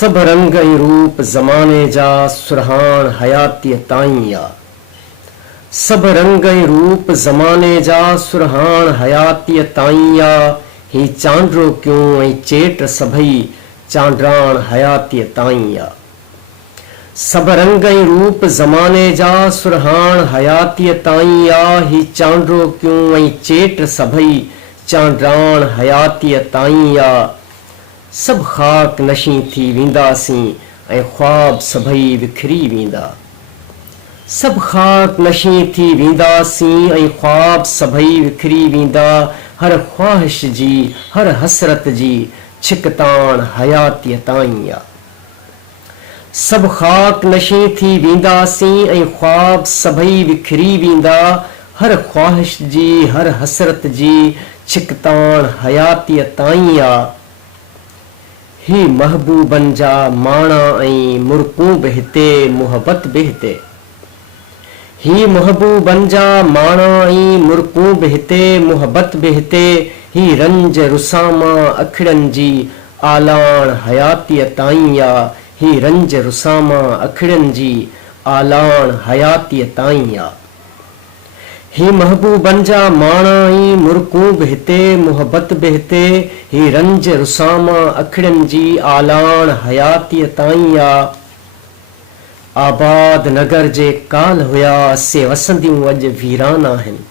सब रंग ऐं रूप ज़माने जा सुरहान हयातीअ ताईं आ। सब रंग ऐं रूप ज़माने जा सुरहान हयातीअ ताईं आ। ही चांड्रो क्यों ऐं चेट सभई चांड्राण हयातीअ ताईं आ। सब रंग ऐं रूप ज़माने जा सुरहान हयातीअ ताईं आ। ही चांड्रो क्यों ऐं चेट सभई चांड्राण हयातीअ ताईं आ। सब ख़ाक नशी थी वेंदासीं ऐं ख्वाब सभई विखरी वेंदा। सब ख़ाक नशी थी वेंदासीं ऐं ख्वाब सभई विखरी वेंदा। हर ख्वाहिश जी हर हसरत जी छिकताण हयातीअ ताईं आ। सब ख़ाक नशी थी वेंदासीं ऐं ख्वाब सभई विखरी वेंदा। हर ख्वाहिश जी हर हसरत जी छिकताण हयातीअ ताईं आ। ही महबूबन जा माणा ऐं मुर्कूं बि हिते मुहबत बि हिते। ही महबूबन जा माणा ऐं मुर्कूं बि हिते मुहबत बि हिते। ही रंज रुसामा अखिड़नि जी आलाण हयातीअ ताईं आ। ही रंज रुसामा अखिड़नि जी आलाण हयातीअ ताईं आ। ही महबूबन जा माणा ऐं मुर्कूं बि हिते मुहबत बि हिते। ही रंज रुसामा अखिड़नि जी आलाण हयातीअ ताईं आ। आबाद नगर जे काल हुया से वसंदियूं अॼु वीरान आहिनि।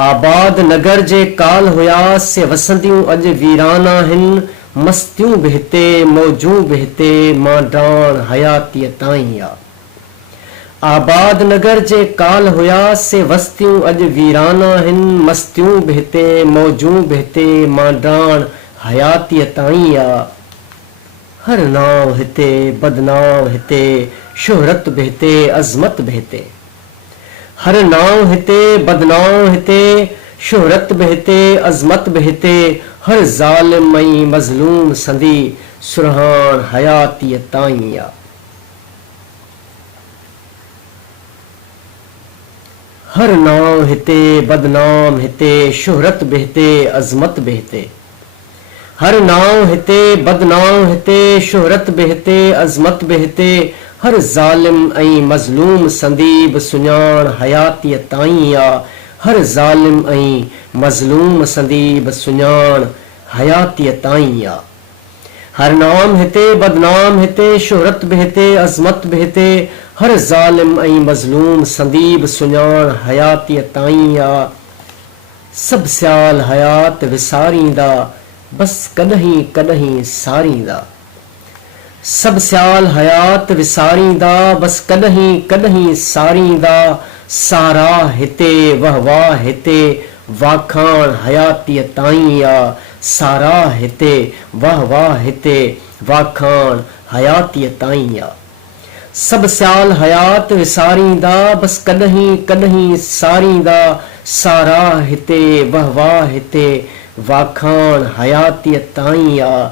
आबाद नगर जे काल हुया से वसंदियूं अॼु वीरान आहिनि। मस्तियूं बि हिते मौजूं बि हिते मांडाण हयातीअ ताईं आ। आबाद नगर जे काल हुया से वस्तियूं अॼु वीरान आहिनि। मस्तियूं बि हिते मौजूं बि हिते मांडाण हयातीअ ताईं आ। हर नाव हिते बदनाव हिते शोहरत बि हिते अज़मत बि हिते। हर नाव हिते बदनाव हिते शोहरत बि हिते अज़मत बि हिते। हर ज़ालिम ऐं मज़लूम संदी सुरहान हयातीअ ताईं आ। हर नाव हिते बदनाम हिते शोहरत बि हिते अज़मत बि हिते। हर नाव हिते बदनाम हिते शोहरत बि हिते अज़मत बि हिते। हर ज़ालिम ऐं मज़लूम संदीब सुञाण हयातीअ ताईं आ। हर ज़ालिम ऐं मज़लूम संदीब सुञाण हयातीअ ताईं आ। हर नाम हिते बदनाम हिते शोहरत बि हिते अज़मत बि हिते। हर ज़ालिम ऐं मज़लूम संदीब सुञाण हयातीअ ताईं आ। सब सियाल हयात विसारींदा बस कॾहिं कॾहिं सारींदा। सब सियाल हयात विसारींदा बस कॾहिं कॾहिं सारींदा। सारा हिते वहवाह हिते वाखाण हयातीअ ताईं आ। सारा हिते वहवाह हिते वाखाण हयातीअ ताईं आ। सब सियाल हयात विसारींदा बस कॾहिं कॾहिं सारींदा। सारा हिते वहवाह हिते वाखाण हयातीअ ताईं आ।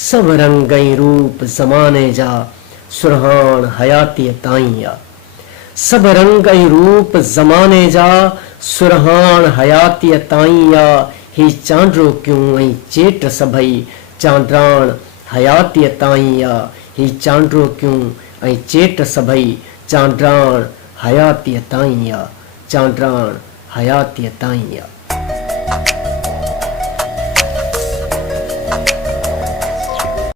सब रंग ऐं रूप ज़माने जा सुरहान हयातीअ ताईं आ। सब रंग ऐं रूप ज़माने जा सुरहान हयातीअ ताईं आ। ही चांड्रो क्यों ऐं चेट सभई चांड्राण हयातीअ ताईं आ। ही चांड्रो क्यों ऐं चेट सभई चांड्राण हयातीअ ताईं आ। चांड्राण हयातीअ ताईं आ।